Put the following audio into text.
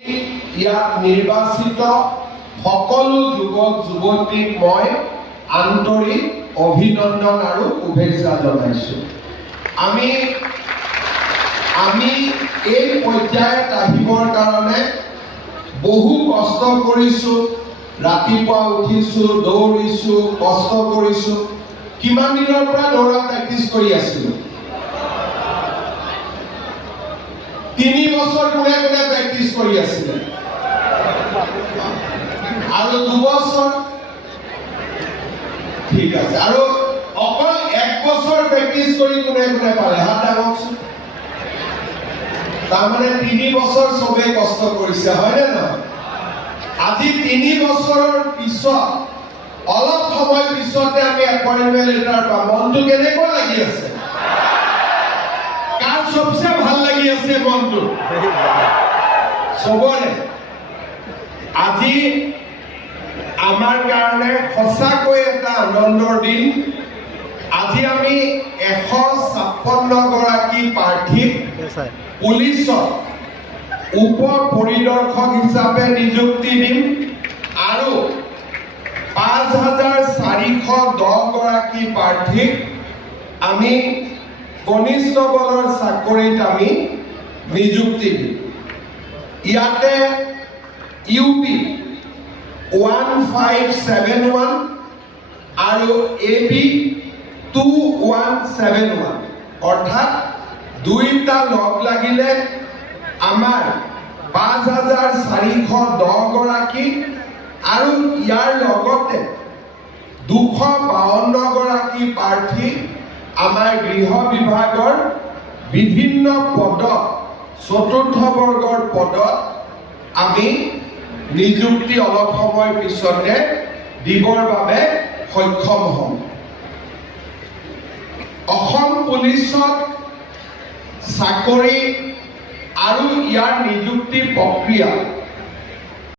ইয়াত নিৰ্বাচিত সকলো যুৱক যুৱতীক মই আন্তৰিক অভিনন্দন আৰু শুভেচ্ছা জনাইছোঁ। আমি এই পৰ্যায়ত আহিবৰ কাৰণে বহু কষ্ট কৰিছোঁ। ৰাতিপুৱা উঠিছোঁ, দৌৰিছোঁ, কষ্ট কৰিছোঁ। কিমান দিনৰ পৰা দৌৰা প্ৰেক্টিছ কৰি আছিলোঁ? 3 বছৰ কোনে কোনে প্ৰেক্টিছ কৰি আছিলে? আৰু 2 বছৰ? ঠিক আছে। আৰু অকল 1 বছৰ প্ৰেক্টিছ কৰি কোনে কোনে পালে? হাত দাঙকচোন। তাৰমানে 3 বছৰ চবে কষ্ট কৰিছে, হয়নে নহয়? আজি 3 বছৰৰ পিছত অলপ সময় পিছতে আমি এপইণ্টমেণ্ট লেটাৰ পাম। মনটো কেনেকুৱা লাগি আছে? কাৰ সবচে ভাল লাগি আছে মনটো? চবৰে। আজি আমাৰ কাৰণে সঁচাকৈ এটা আনন্দৰ দিন। আজি আমি 156 গৰাকী প্ৰাৰ্থীক পুলিচত উপ পৰিদৰ্শক হিচাপে নিযুক্তি দিম আৰু 5410 গৰাকী প্ৰাৰ্থীক আমি কনিষ্টবলৰ চাকৰিত আমি নিযুক্তি দিম। ইয়াতে ইউপি 1571 আৰু এবি 2171 অৰ্থাৎ দুইটা লগ লাগিলে আমাৰ 5410 গৰাকী আৰু ইয়াৰ লগতে 252 গৰাকী প্ৰাৰ্থী আমাৰ গৃহ বিভাগৰ বিভিন্ন পদত, চতুৰ্থ বৰ্গৰ পদত আমি নিযুক্তি অলপ সময় পিছতে দিবৰ বাবে সক্ষম হ'ম। অসম পুলিচত চাকৰি আৰু ইয়াৰ নিযুক্তি প্ৰক্ৰিয়া